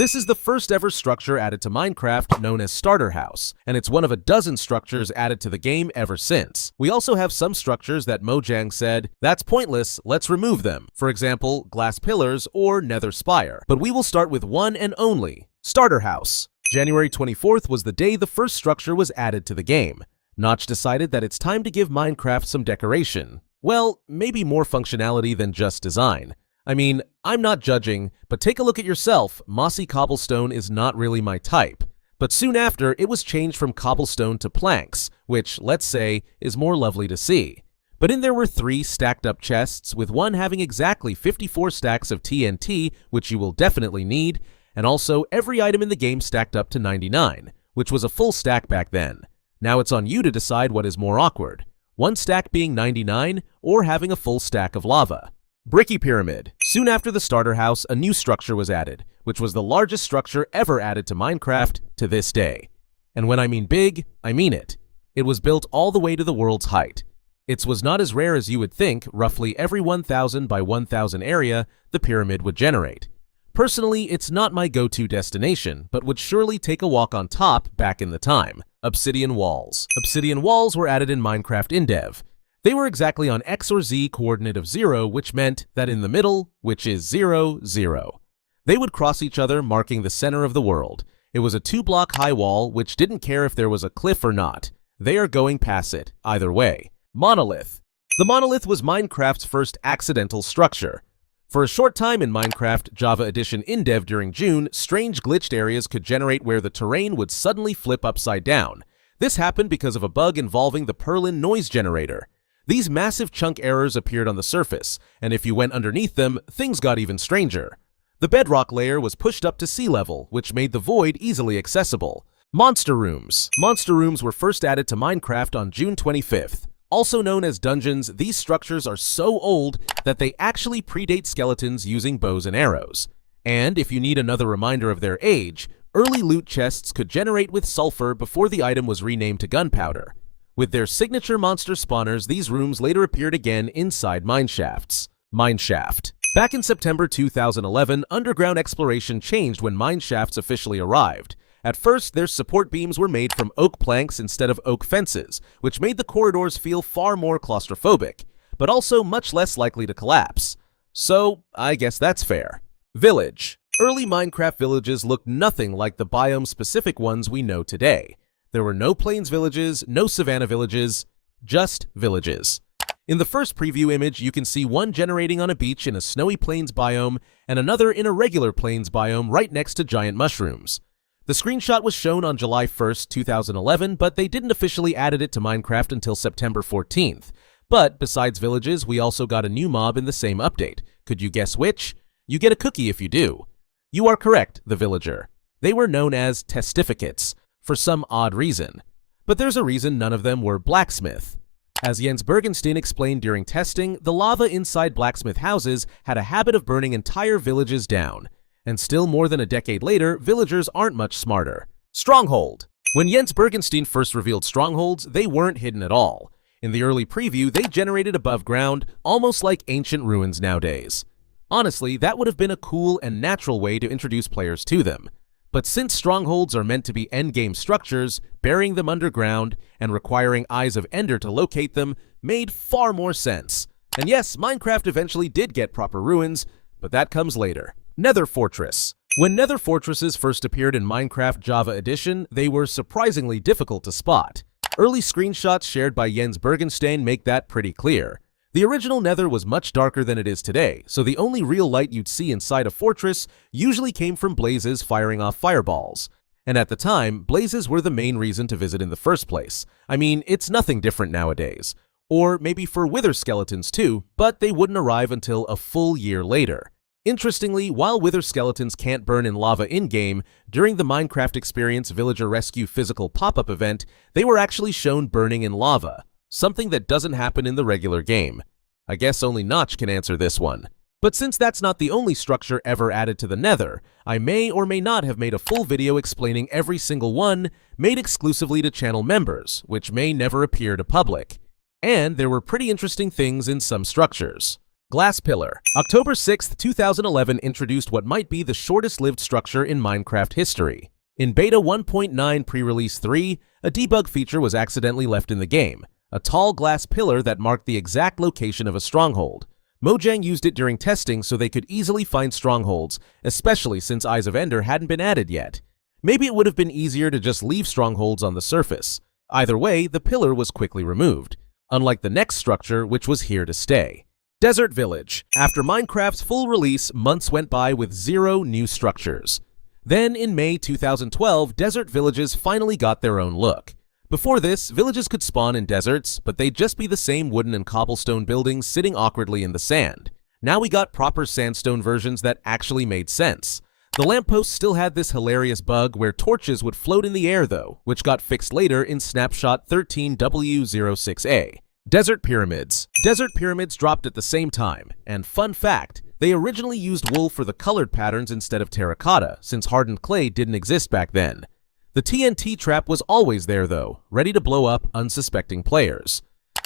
This is the first ever structure added to Minecraft known as Starter House, and it's one of a dozen structures added to the game ever since. We also have some structures that Mojang said, "That's pointless, let's remove them." For example, glass pillars or nether spire. But we will start with one and only, Starter House. January 24th was the day the first structure was added to the game. Notch decided that it's time to give Minecraft some decoration. Well, maybe more functionality than just design. I mean, I'm not judging, but take a look at yourself. Mossy cobblestone is not really my type. But soon after, it was changed from cobblestone to planks, which, let's say, is more lovely to see. But in there were 3 stacked up chests, with one having exactly 54 stacks of TNT, which you will definitely need, and also every item in the game stacked up to 99, which was a full stack back then. Now it's on you to decide what is more awkward, one stack being 99 or having a full stack of lava. Bricky Pyramid. Soon after the starter house, a new structure was added, which was the largest structure ever added to Minecraft to this day. And when I mean big, I mean it. It was built all the way to the world's height. It was not as rare as you would think. Roughly every 1,000 by 1,000 area, the pyramid would generate. Personally, it's not my go-to destination, but would surely take a walk on top back in the time. Obsidian walls. Obsidian walls were added in Minecraft InDev. They were exactly on X or Z coordinate of 0, which meant that in the middle, which is 0, 0. They would cross each other, marking the center of the world. It was a 2-block high wall, which didn't care if there was a cliff or not. They are going past it, either way. Monolith. The monolith was Minecraft's first accidental structure. For a short time in Minecraft Java Edition InDev during June, strange glitched areas could generate where the terrain would suddenly flip upside down. This happened because of a bug involving the Perlin noise generator. These massive chunk errors appeared on the surface, and if you went underneath them, things got even stranger. The bedrock layer was pushed up to sea level, which made the void easily accessible. Monster rooms. Monster rooms were first added to Minecraft on June 25th. Also known as dungeons, these structures are so old that they actually predate skeletons using bows and arrows. And if you need another reminder of their age, early loot chests could generate with sulfur before the item was renamed to gunpowder. With their signature monster spawners, these rooms later appeared again inside mineshafts. Mineshaft. Back in September 2011, underground exploration changed when mineshafts officially arrived. At first, their support beams were made from oak planks instead of oak fences, which made the corridors feel far more claustrophobic, but also much less likely to collapse. So, I guess that's fair. Village. Early Minecraft villages looked nothing like the biome-specific ones we know today. There were no plains villages, no savanna villages, just villages. In the first preview image, you can see one generating on a beach in a snowy plains biome and another in a regular plains biome right next to giant mushrooms. The screenshot was shown on July 1st, 2011, but they didn't officially add it to Minecraft until September 14th. But besides villages, we also got a new mob in the same update. Could you guess which? You get a cookie if you do. You are correct, the villager. They were known as Testificates, for some odd reason. But there's a reason none of them were blacksmith. As Jens Bergenstein explained during testing, the lava inside blacksmith houses had a habit of burning entire villages down. And still more than a decade later, villagers aren't much smarter. Stronghold. When Jens Bergenstein first revealed strongholds, they weren't hidden at all. In the early preview, they generated above ground, almost like ancient ruins nowadays. Honestly, that would have been a cool and natural way to introduce players to them. But since strongholds are meant to be endgame structures, burying them underground and requiring eyes of Ender to locate them made far more sense. And yes, Minecraft eventually did get proper ruins, but that comes later. Nether Fortress. When Nether Fortresses first appeared in Minecraft Java Edition, they were surprisingly difficult to spot. Early screenshots shared by Jens Bergenstein make that pretty clear. The original Nether was much darker than it is today, so the only real light you'd see inside a fortress usually came from blazes firing off fireballs. And at the time, blazes were the main reason to visit in the first place. I mean, it's nothing different nowadays. Or maybe for wither skeletons too, but they wouldn't arrive until a full year later. Interestingly, while wither skeletons can't burn in lava in-game, during the Minecraft Experience Villager Rescue physical pop-up event, they were actually shown burning in lava. Something that doesn't happen in the regular game. I guess only Notch can answer this one. But since that's not the only structure ever added to the Nether, I may or may not have made a full video explaining every single one, made exclusively to channel members, which may never appear to public. And there were pretty interesting things in some structures. Glass Pillar. October 6, 2011 introduced what might be the shortest-lived structure in Minecraft history. In Beta 1.9 Pre-Release 3, a debug feature was accidentally left in the game, a tall glass pillar that marked the exact location of a stronghold. Mojang used it during testing so they could easily find strongholds, especially since Eyes of Ender hadn't been added yet. Maybe it would have been easier to just leave strongholds on the surface. Either way, the pillar was quickly removed, unlike the next structure, which was here to stay. Desert Village. After Minecraft's full release, months went by with 0 new structures. Then, in May 2012, desert villages finally got their own look. Before this, villages could spawn in deserts, but they'd just be the same wooden and cobblestone buildings sitting awkwardly in the sand. Now we got proper sandstone versions that actually made sense. The lampposts still had this hilarious bug where torches would float in the air though, which got fixed later in Snapshot 13W06A. Desert Pyramids. Desert Pyramids dropped at the same time, and fun fact, they originally used wool for the colored patterns instead of terracotta, since hardened clay didn't exist back then. The TNT trap was always there though, ready to blow up unsuspecting players.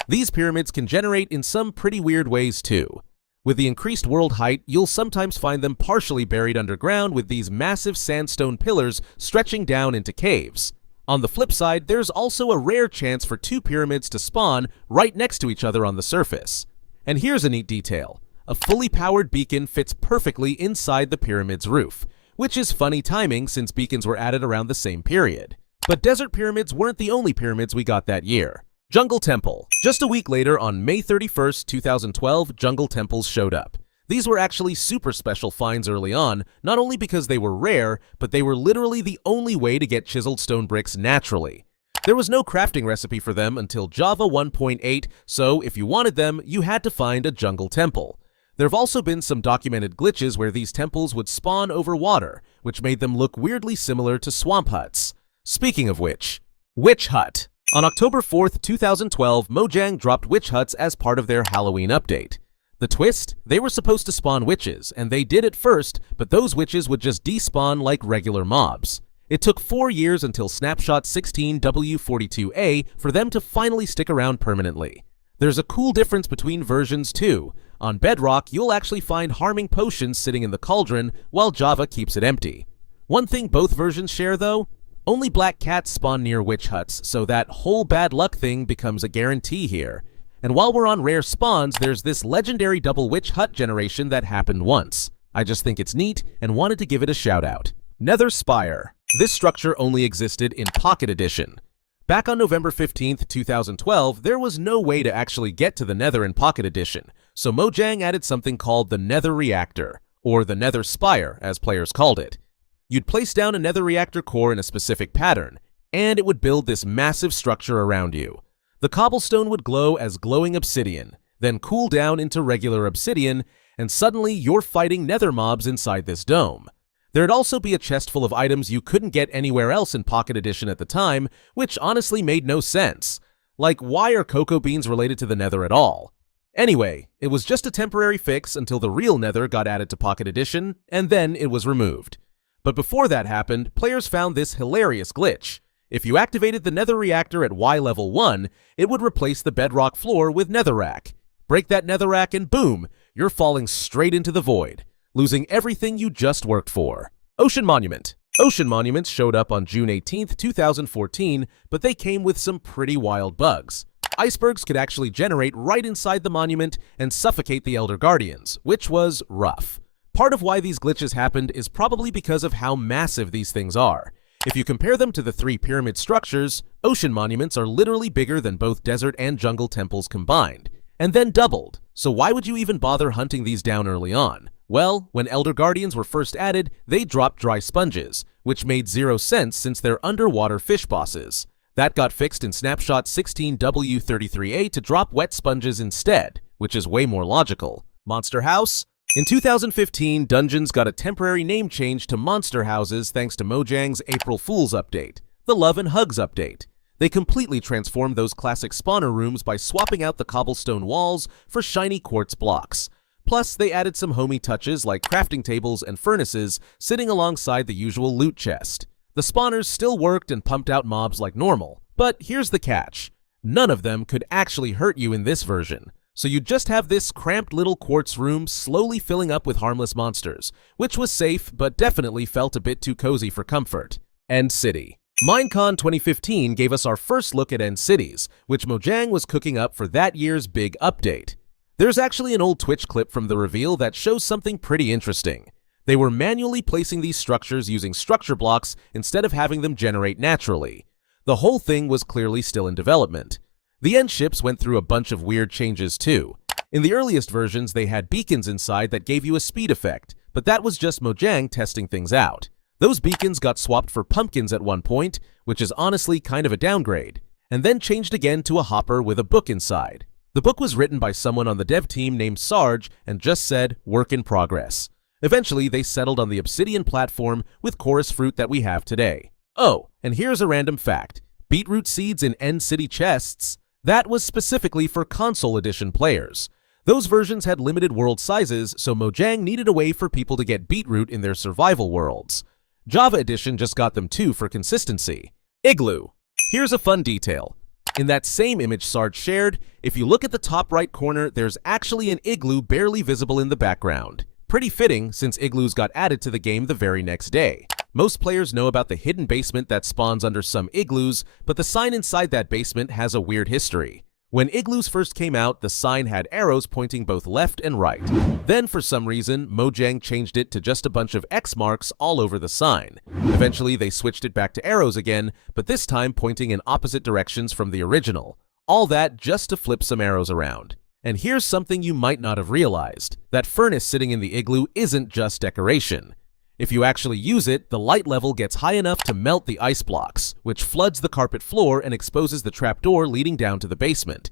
These pyramids can generate in some pretty weird ways too. With the increased world height, you'll sometimes find them partially buried underground with these massive sandstone pillars stretching down into caves. On the flip side, there's also a rare chance for 2 pyramids to spawn right next to each other on the surface. And here's a neat detail. A fully powered beacon fits perfectly inside the pyramid's roof, which is funny timing since beacons were added around the same period. But desert pyramids weren't the only pyramids we got that year. Jungle Temple. Just a week later, on May 31st, 2012, Jungle Temples showed up. These were actually super special finds early on, not only because they were rare, but they were literally the only way to get chiseled stone bricks naturally. There was no crafting recipe for them until Java 1.8, so if you wanted them, you had to find a jungle temple. There have also been some documented glitches where these temples would spawn over water, which made them look weirdly similar to swamp huts. Speaking of which, Witch Hut. On October 4th, 2012, Mojang dropped witch huts as part of their Halloween update. The twist? They were supposed to spawn witches, and they did at first, but those witches would just despawn like regular mobs. It took 4 years until Snapshot 16W42A for them to finally stick around permanently. There's a cool difference between versions too. On Bedrock, you'll actually find harming potions sitting in the cauldron, while Java keeps it empty. One thing both versions share though? Only black cats spawn near witch huts, so that whole bad luck thing becomes a guarantee here. And while we're on rare spawns, there's this legendary double witch hut generation that happened once. I just think it's neat and wanted to give it a shout out. Nether Spire. This structure only existed in Pocket Edition. Back on November 15th, 2012, there was no way to actually get to the Nether in Pocket Edition, so Mojang added something called the Nether Reactor, or the Nether Spire as players called it. You'd place down a Nether Reactor core in a specific pattern, and it would build this massive structure around you. The cobblestone would glow as glowing obsidian, then cool down into regular obsidian, and suddenly you're fighting nether mobs inside this dome. There'd also be a chest full of items you couldn't get anywhere else in Pocket Edition at the time, which honestly made no sense. Like, why are cocoa beans related to the Nether at all? Anyway, it was just a temporary fix until the real Nether got added to Pocket Edition, and then it was removed. But before that happened, players found this hilarious glitch. If you activated the Nether Reactor at Y level 1, it would replace the bedrock floor with Netherrack. Break that Netherrack and boom, you're falling straight into the void, losing everything you just worked for. Ocean Monument. Ocean monuments showed up on June 18th, 2014, but they came with some pretty wild bugs. Icebergs could actually generate right inside the monument and suffocate the Elder Guardians, which was rough. Part of why these glitches happened is probably because of how massive these things are. If you compare them to the 3 pyramid structures, ocean monuments are literally bigger than both desert and jungle temples combined, and then doubled. So why would you even bother hunting these down early on? Well, when Elder Guardians were first added, they dropped dry sponges, which made 0 sense since they're underwater fish bosses. That got fixed in Snapshot 16W33A to drop wet sponges instead, which is way more logical. Monster House? In 2015, dungeons got a temporary name change to Monster Houses thanks to Mojang's April Fool's update, the Love and Hugs update. They completely transformed those classic spawner rooms by swapping out the cobblestone walls for shiny quartz blocks. Plus, they added some homey touches like crafting tables and furnaces sitting alongside the usual loot chest. The spawners still worked and pumped out mobs like normal, but here's the catch. None of them could actually hurt you in this version. So you'd just have this cramped little quartz room slowly filling up with harmless monsters, which was safe but definitely felt a bit too cozy for comfort. End City. Minecon 2015 gave us our first look at End Cities, which Mojang was cooking up for that year's big update. There's actually an old Twitch clip from the reveal that shows something pretty interesting. They were manually placing these structures using structure blocks instead of having them generate naturally. The whole thing was clearly still in development. The end ships went through a bunch of weird changes too. In the earliest versions, they had beacons inside that gave you a speed effect, but that was just Mojang testing things out. Those beacons got swapped for pumpkins at one point, which is honestly kind of a downgrade, and then changed again to a hopper with a book inside. The book was written by someone on the dev team named Sarge and just said, "Work in progress." Eventually, they settled on the Obsidian platform with chorus fruit that we have today. Oh, and here's a random fact. Beetroot seeds in End City chests, that was specifically for console edition players. Those versions had limited world sizes, so Mojang needed a way for people to get beetroot in their survival worlds. Java edition just got them too for consistency. Igloo. Here's a fun detail. In that same image Sarge shared, if you look at the top right corner, there's actually an igloo barely visible in the background. Pretty fitting, since igloos got added to the game the very next day. Most players know about the hidden basement that spawns under some igloos, but the sign inside that basement has a weird history. When igloos first came out, the sign had arrows pointing both left and right. Then, for some reason, Mojang changed it to just a bunch of X marks all over the sign. Eventually, they switched it back to arrows again, but this time pointing in opposite directions from the original. All that just to flip some arrows around. And here's something you might not have realized. That furnace sitting in the igloo isn't just decoration. If you actually use it, the light level gets high enough to melt the ice blocks, which floods the carpet floor and exposes the trapdoor leading down to the basement.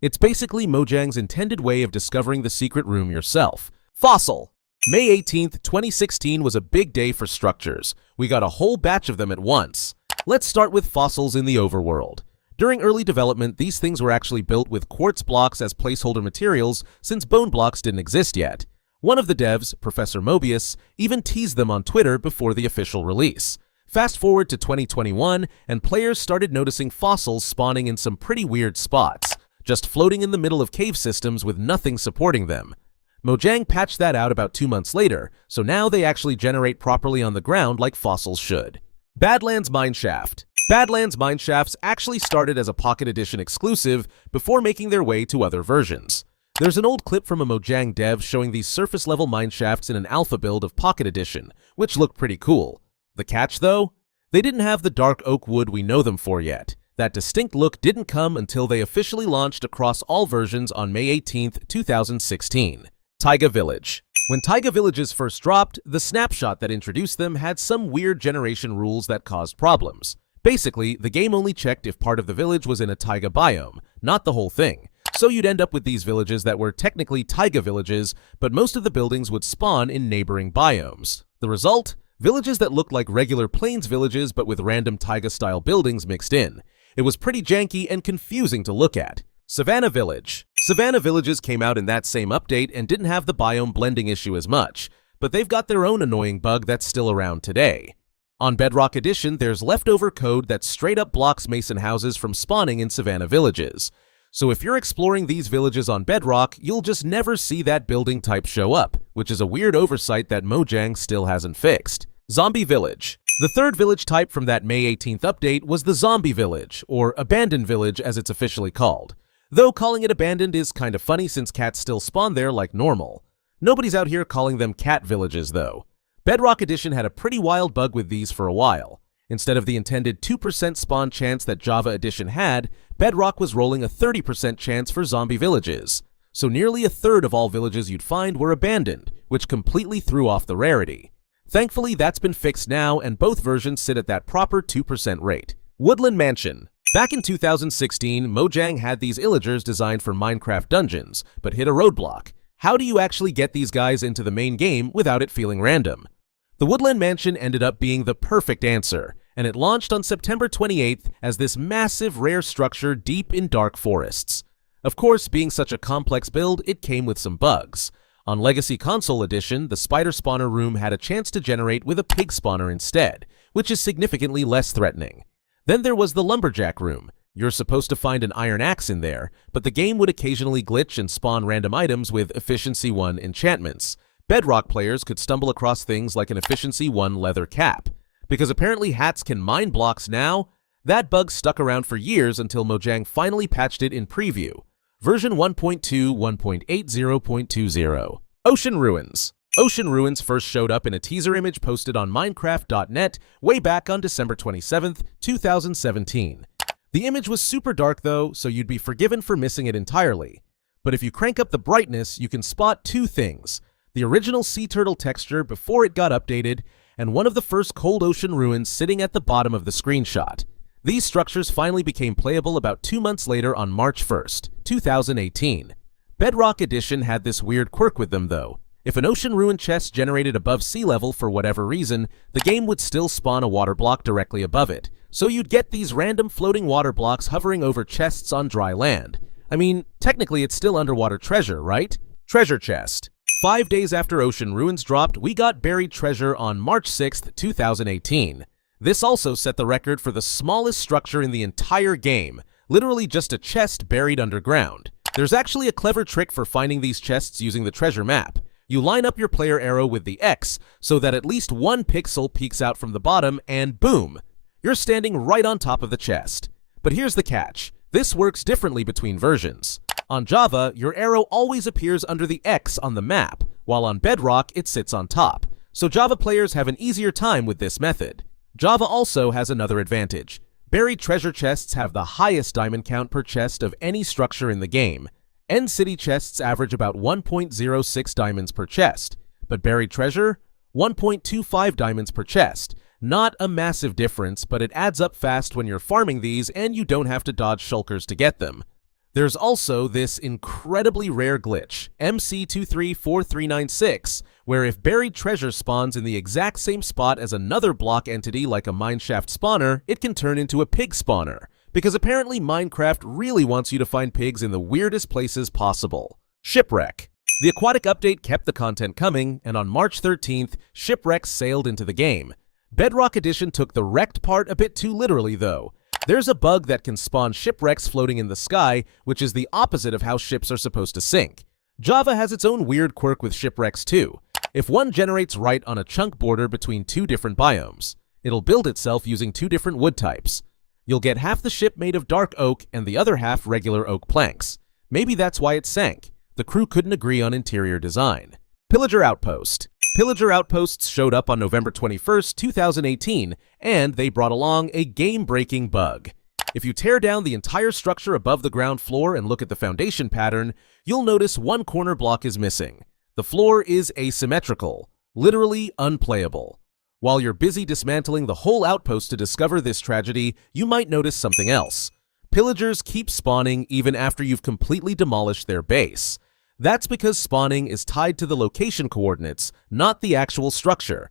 It's basically Mojang's intended way of discovering the secret room yourself. Fossil. May 18th, 2016 was a big day for structures. We got a whole batch of them at once. Let's start with fossils in the overworld. During early development, these things were actually built with quartz blocks as placeholder materials since bone blocks didn't exist yet. One of the devs, Professor Mobius, even teased them on Twitter before the official release. Fast forward to 2021, and players started noticing fossils spawning in some pretty weird spots, just floating in the middle of cave systems with nothing supporting them. Mojang patched that out about 2 months later, so now they actually generate properly on the ground like fossils should. Badlands Mineshaft. Badlands Mineshafts actually started as a Pocket Edition exclusive before making their way to other versions. There's an old clip from a Mojang dev showing these surface-level mineshafts in an alpha build of Pocket Edition, which looked pretty cool. The catch, though? They didn't have the dark oak wood we know them for yet. That distinct look didn't come until they officially launched across all versions on May 18th, 2016. Taiga Village. When Taiga Villages first dropped, the snapshot that introduced them had some weird generation rules that caused problems. Basically, the game only checked if part of the village was in a taiga biome, not the whole thing. So you'd end up with these villages that were technically taiga villages, but most of the buildings would spawn in neighboring biomes. The result? Villages that looked like regular plains villages but with random taiga-style buildings mixed in. It was pretty janky and confusing to look at. Savannah Village. Savannah Villages came out in that same update and didn't have the biome blending issue as much, but they've got their own annoying bug that's still around today. On Bedrock Edition, there's leftover code that straight up blocks mason houses from spawning in Savannah Villages. So if you're exploring these villages on Bedrock, you'll just never see that building type show up, which is a weird oversight that Mojang still hasn't fixed. Zombie Village. The third village type from that May 18th update was the Zombie Village, or Abandoned Village as it's officially called. Though calling it abandoned is kind of funny since cats still spawn there like normal. Nobody's out here calling them cat villages though. Bedrock Edition had a pretty wild bug with these for a while. Instead of the intended 2% spawn chance that Java Edition had, Bedrock was rolling a 30% chance for zombie villages. So nearly a third of all villages you'd find were abandoned, which completely threw off the rarity. Thankfully, that's been fixed now, and both versions sit at that proper 2% rate. Woodland Mansion. Back in 2016, Mojang had these illagers designed for Minecraft dungeons, but hit a roadblock. How do you actually get these guys into the main game without it feeling random? The Woodland Mansion ended up being the perfect answer, and it launched on September 28th as this massive rare structure deep in dark forests. Of course, being such a complex build, it came with some bugs. On Legacy Console Edition, the spider spawner room had a chance to generate with a pig spawner instead, which is significantly less threatening. Then there was the lumberjack room. You're supposed to find an iron axe in there, but the game would occasionally glitch and spawn random items with Efficiency 1 enchantments. Bedrock players could stumble across things like an Efficiency 1 leather cap. Because apparently hats can mine blocks now, that bug stuck around for years until Mojang finally patched it in preview. Version 1.2 1.80.20. Ocean Ruins. Ocean Ruins first showed up in a teaser image posted on Minecraft.net way back on December 27th, 2017. The image was super dark though, so you'd be forgiven for missing it entirely. But if you crank up the brightness, you can spot two things: the original sea turtle texture before it got updated, and one of the first cold ocean ruins sitting at the bottom of the screenshot. These structures finally became playable about 2 months later on March 1st, 2018. Bedrock Edition had this weird quirk with them though. If an ocean ruin chest generated above sea level for whatever reason, the game would still spawn a water block directly above it. So you'd get these random floating water blocks hovering over chests on dry land. I mean, technically it's still underwater treasure, right? Treasure chest. 5 days after Ocean Ruins dropped, we got buried treasure on March 6th, 2018. This also set the record for the smallest structure in the entire game, literally just a chest buried underground. There's actually a clever trick for finding these chests using the treasure map. You line up your player arrow with the X so that at least 1 pixel peeks out from the bottom, and boom! You're standing right on top of the chest. But here's the catch. This works differently between versions. On Java, your arrow always appears under the X on the map, while on Bedrock it sits on top. So Java players have an easier time with this method. Java also has another advantage. Buried treasure chests have the highest diamond count per chest of any structure in the game. End city chests average about 1.06 diamonds per chest, but buried treasure? 1.25 diamonds per chest. Not a massive difference, but it adds up fast when you're farming these and you don't have to dodge shulkers to get them. There's also this incredibly rare glitch, MC234396, where if buried treasure spawns in the exact same spot as another block entity like a Mineshaft spawner, it can turn into a pig spawner. Because apparently Minecraft really wants you to find pigs in the weirdest places possible. Shipwreck. The aquatic update kept the content coming, and on March 13th, Shipwreck sailed into the game. Bedrock Edition took the wrecked part a bit too literally though. There's a bug that can spawn shipwrecks floating in the sky, which is the opposite of how ships are supposed to sink. Java has its own weird quirk with shipwrecks too. If one generates right on a chunk border between 2 different biomes, it'll build itself using 2 different wood types. You'll get half the ship made of dark oak and the other half regular oak planks. Maybe that's why it sank. The crew couldn't agree on interior design. Pillager Outpost. Pillager Outposts showed up on November 21st, 2018, and they brought along a game-breaking bug. If you tear down the entire structure above the ground floor and look at the foundation pattern, you'll notice one corner block is missing. The floor is asymmetrical, literally unplayable. While you're busy dismantling the whole outpost to discover this tragedy, you might notice something else. Pillagers keep spawning even after you've completely demolished their base. That's because spawning is tied to the location coordinates, not the actual structure.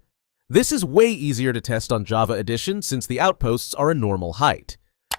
This is way easier to test on Java Edition since the outposts are a normal height.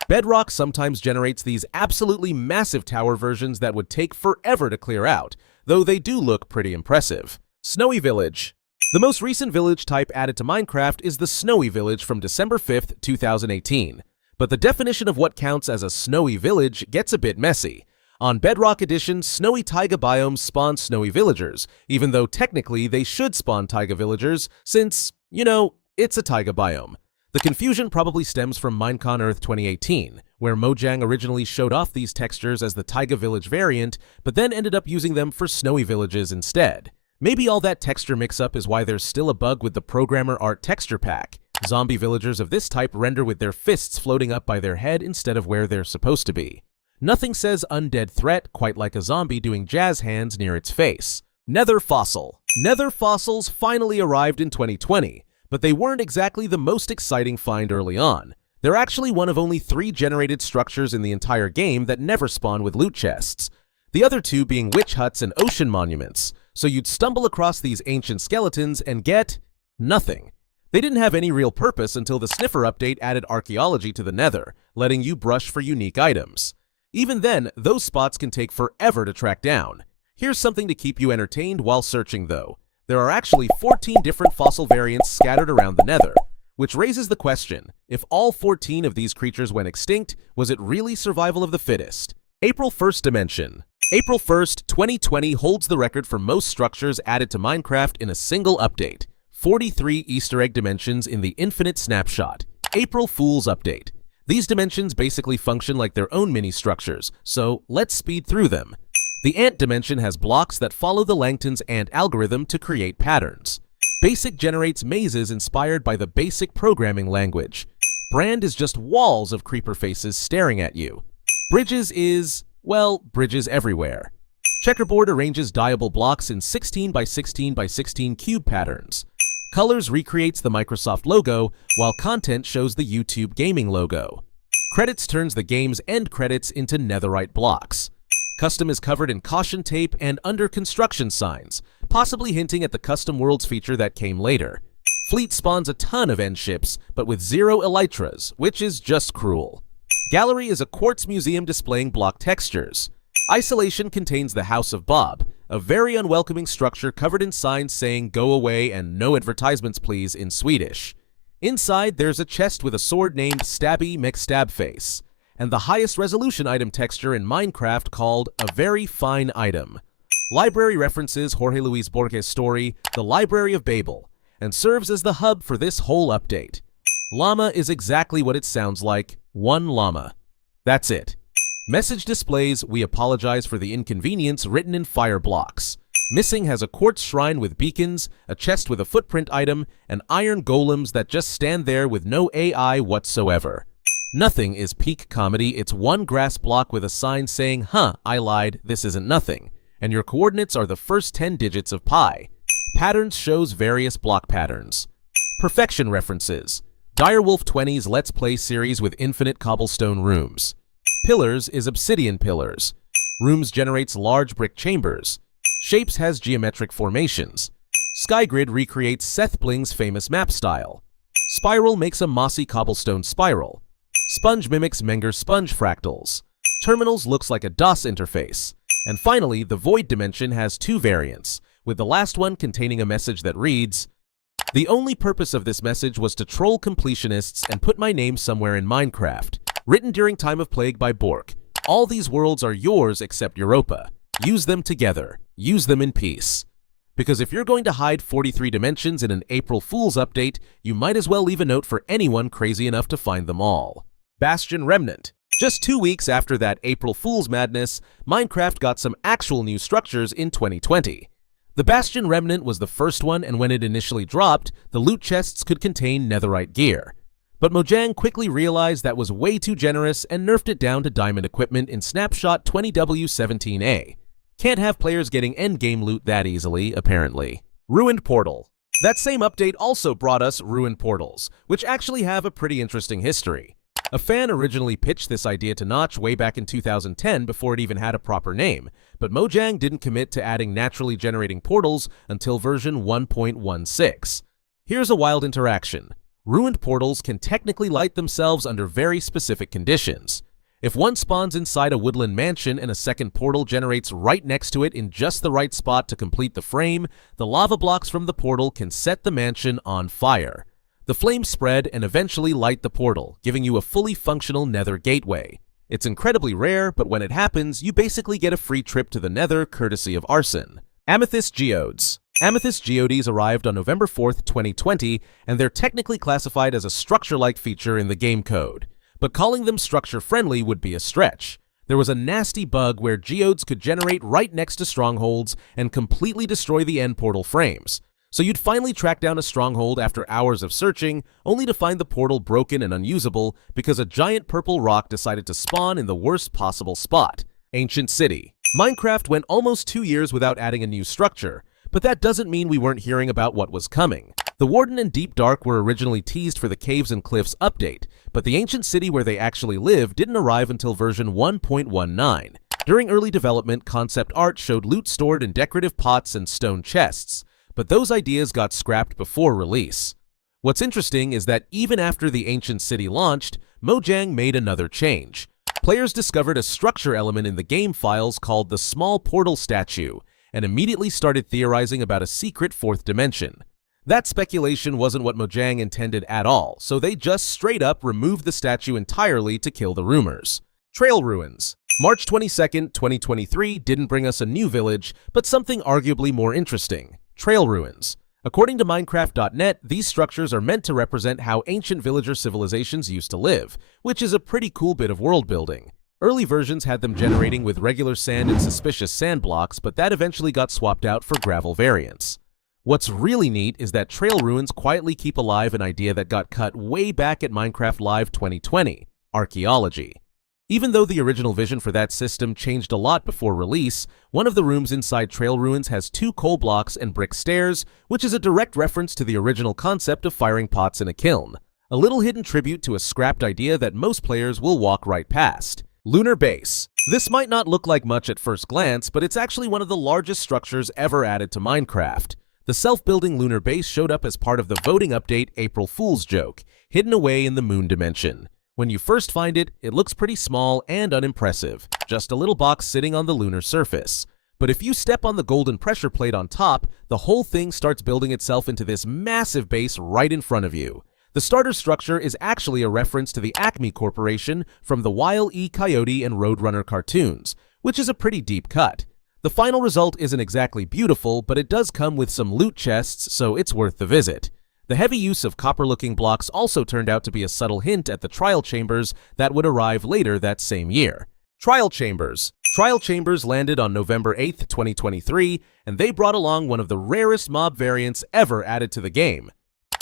Bedrock sometimes generates these absolutely massive tower versions that would take forever to clear out, though they do look pretty impressive. Snowy Village. The most recent village type added to Minecraft is the Snowy Village from December 5th, 2018. But the definition of what counts as a snowy village gets a bit messy. On Bedrock Edition, snowy taiga biomes spawn snowy villagers, even though technically they should spawn taiga villagers since, you know, it's a taiga biome. The confusion probably stems from Minecon Earth 2018, where Mojang originally showed off these textures as the taiga village variant, but then ended up using them for snowy villages instead. Maybe all that texture mix-up is why there's still a bug with the programmer art texture pack. Zombie villagers of this type render with their fists floating up by their head instead of where they're supposed to be. Nothing says undead threat quite like a zombie doing jazz hands near its face. Nether Fossil. Nether fossils finally arrived in 2020, but they weren't exactly the most exciting find early on. They're actually one of only 3 generated structures in the entire game that never spawn with loot chests. The other 2 being witch huts and ocean monuments, so you'd stumble across these ancient skeletons and get nothing. They didn't have any real purpose until the Sniffer update added archaeology to the Nether, letting you brush for unique items. Even then, those spots can take forever to track down. Here's something to keep you entertained while searching though. There are actually 14 different fossil variants scattered around the Nether. Which raises the question, if all 14 of these creatures went extinct, was it really survival of the fittest? April 1st Dimension. April 1st, 2020 holds the record for most structures added to Minecraft in a single update. 43 Easter egg dimensions in the Infinite Snapshot. April Fool's Update. These dimensions basically function like their own mini-structures, so let's speed through them. The Ant dimension has blocks that follow the Langton's ant algorithm to create patterns. Basic generates mazes inspired by the basic programming language. Brand is just walls of creeper faces staring at you. Bridges is, well, bridges everywhere. Checkerboard arranges dyeable blocks in 16 by 16 by 16 cube patterns. Colors recreates the Microsoft logo, while content shows the YouTube gaming logo. Credits turns the game's end credits into netherite blocks. Custom is covered in caution tape and under construction signs, possibly hinting at the custom worlds feature that came later. Fleet spawns a ton of end ships, but with 0 elytras, which is just cruel. Gallery is a quartz museum displaying block textures. Isolation contains the House of Bob, a very unwelcoming structure covered in signs saying "go away" and "no advertisements please" in Swedish. Inside, there's a chest with a sword named Stabby McStabface, and the highest resolution item texture in Minecraft called a very fine item. Library references Jorge Luis Borges' story, The Library of Babel, and serves as the hub for this whole update. Llama is exactly what it sounds like, one llama. That's it. Message displays "We apologize for the inconvenience" written in fire blocks. Missing has a quartz shrine with beacons, a chest with a footprint item, and iron golems that just stand there with no AI whatsoever. Nothing is peak comedy, it's one grass block with a sign saying, "Huh, I lied, this isn't nothing," and your coordinates are the first 10 digits of pi. Patterns shows various block patterns. Perfection references. Direwolf 20's Let's Play series with infinite cobblestone rooms. Pillars is Obsidian pillars. Rooms generates large brick chambers. Shapes has geometric formations. Skygrid recreates Seth Bling's famous map style. Spiral makes a mossy cobblestone spiral. Sponge mimics Menger's sponge fractals. Terminals looks like a DOS interface. And finally, the Void dimension has 2 variants, with the last one containing a message that reads, "The only purpose of this message was to troll completionists and put my name somewhere in Minecraft. Written during Time of Plague by Bork. All these worlds are yours except Europa. Use them together. Use them in peace." Because if you're going to hide 43 dimensions in an April Fool's update, you might as well leave a note for anyone crazy enough to find them all. Bastion Remnant. Just 2 weeks after that April Fool's madness, Minecraft got some actual new structures in 2020. The Bastion Remnant was the first one, and when it initially dropped, the loot chests could contain netherite gear. But Mojang quickly realized that was way too generous and nerfed it down to diamond equipment in Snapshot 20W17A. Can't have players getting endgame loot that easily, apparently. Ruined Portal. That same update also brought us Ruined Portals, which actually have a pretty interesting history. A fan originally pitched this idea to Notch way back in 2010 before it even had a proper name, but Mojang didn't commit to adding naturally generating portals until version 1.16. Here's a wild interaction. Ruined portals can technically light themselves under very specific conditions. If one spawns inside a woodland mansion and a second portal generates right next to it in just the right spot to complete the frame, the lava blocks from the portal can set the mansion on fire. The flames spread and eventually light the portal, giving you a fully functional nether gateway. It's incredibly rare, but when it happens, you basically get a free trip to the nether courtesy of arson. Amethyst geodes. Amethyst geodes arrived on November 4th, 2020, and they're technically classified as a structure-like feature in the game code. But calling them structure-friendly would be a stretch. There was a nasty bug where geodes could generate right next to strongholds and completely destroy the end portal frames. So you'd finally track down a stronghold after hours of searching, only to find the portal broken and unusable because a giant purple rock decided to spawn in the worst possible spot. Ancient City. Minecraft went almost 2 years without adding a new structure, but that doesn't mean we weren't hearing about what was coming. The Warden and Deep Dark were originally teased for the Caves and Cliffs update, but the ancient city where they actually live didn't arrive until version 1.19. During early development, concept art showed loot stored in decorative pots and stone chests, but those ideas got scrapped before release. What's interesting is that even after the ancient city launched, Mojang made another change. Players discovered a structure element in the game files called the Small Portal Statue, and immediately started theorizing about a secret 4th dimension. That speculation wasn't what Mojang intended at all, so they just straight up removed the statue entirely to kill the rumors. Trail ruins. March 22nd, 2023 didn't bring us a new village, but something arguably more interesting. Trail ruins. According to Minecraft.net, these structures are meant to represent how ancient villager civilizations used to live, which is a pretty cool bit of world building. Early versions had them generating with regular sand and suspicious sand blocks, but that eventually got swapped out for gravel variants. What's really neat is that trail ruins quietly keep alive an idea that got cut way back at Minecraft Live 2020, archaeology. Even though the original vision for that system changed a lot before release, one of the rooms inside trail ruins has 2 coal blocks and brick stairs, which is a direct reference to the original concept of firing pots in a kiln. A little hidden tribute to a scrapped idea that most players will walk right past. Lunar Base. This might not look like much at first glance, but it's actually one of the largest structures ever added to Minecraft. The self-building lunar base showed up as part of the voting update April Fool's joke, hidden away in the moon dimension. When you first find it, it looks pretty small and unimpressive, just a little box sitting on the lunar surface. But if you step on the golden pressure plate on top, the whole thing starts building itself into this massive base right in front of you. The starter structure is actually a reference to the Acme Corporation from the Wile E. Coyote and Roadrunner cartoons, which is a pretty deep cut. The final result isn't exactly beautiful, but it does come with some loot chests, so it's worth the visit. The heavy use of copper-looking blocks also turned out to be a subtle hint at the trial chambers that would arrive later that same year. Trial chambers. Trial chambers landed on November 8, 2023, and they brought along one of the rarest mob variants ever added to the game.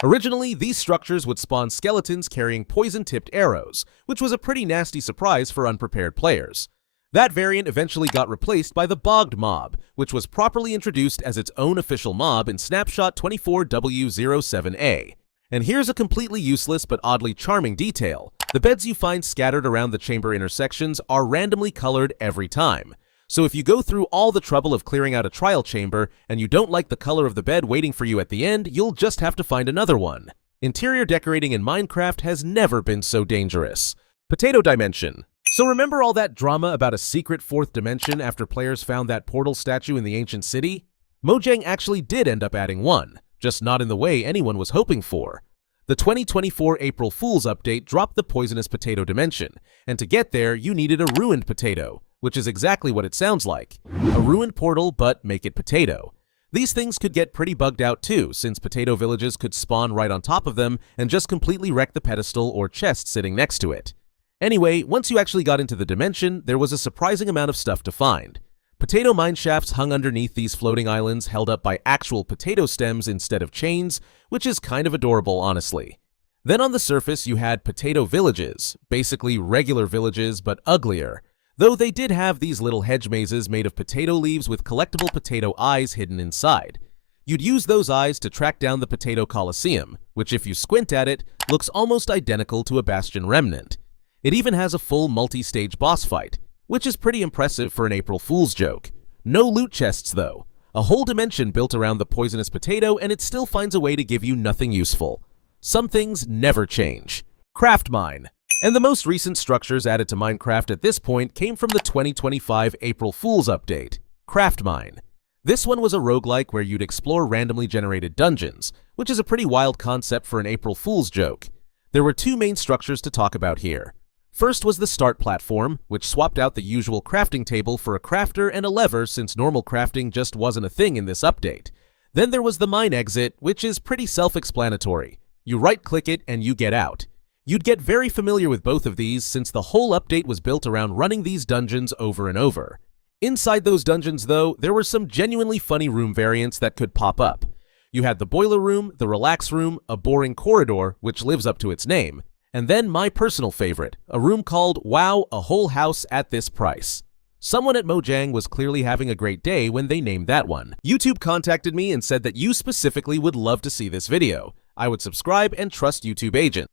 Originally, these structures would spawn skeletons carrying poison-tipped arrows, which was a pretty nasty surprise for unprepared players. That variant eventually got replaced by the Bogged mob, which was properly introduced as its own official mob in Snapshot 24W07A. And here's a completely useless but oddly charming detail. The beds you find scattered around the chamber intersections are randomly colored every time. So if you go through all the trouble of clearing out a trial chamber and you don't like the color of the bed waiting for you at the end, you'll just have to find another one. Interior decorating in Minecraft has never been so dangerous. Potato dimension. So remember all that drama about a secret 4th dimension after players found that portal statue in the ancient city? Mojang actually did end up adding one, just not in the way anyone was hoping for. The 2024 April Fool's update dropped the poisonous potato dimension, and to get there you needed a ruined potato, which is exactly what it sounds like. A ruined portal, but make it potato. These things could get pretty bugged out too, since potato villages could spawn right on top of them and just completely wreck the pedestal or chest sitting next to it. Anyway, once you actually got into the dimension, there was a surprising amount of stuff to find. Potato mineshafts hung underneath these floating islands held up by actual potato stems instead of chains, which is kind of adorable, honestly. Then on the surface you had potato villages, basically regular villages but uglier, though they did have these little hedge mazes made of potato leaves with collectible potato eyes hidden inside. You'd use those eyes to track down the Potato Coliseum, which if you squint at it, looks almost identical to a Bastion remnant. It even has a full multi-stage boss fight, which is pretty impressive for an April Fool's joke. No loot chests though. A whole dimension built around the poisonous potato and it still finds a way to give you nothing useful. Some things never change. Craft mine. And the most recent structures added to Minecraft at this point came from the 2025 April Fool's update, Craft Mine. This one was a roguelike where you'd explore randomly generated dungeons, which is a pretty wild concept for an April Fool's joke. There were 2 main structures to talk about here. First was the start platform, which swapped out the usual crafting table for a crafter and a lever since normal crafting just wasn't a thing in this update. Then there was the mine exit, which is pretty self-explanatory. You right-click it and you get out. You'd get very familiar with both of these since the whole update was built around running these dungeons over and over. Inside those dungeons though, there were some genuinely funny room variants that could pop up. You had the boiler room, the relax room, a boring corridor, which lives up to its name, and then my personal favorite, a room called Wow, a Whole House at This Price. Someone at Mojang was clearly having a great day when they named that one. YouTube contacted me and said that you specifically would love to see this video. I would subscribe and trust YouTube agent.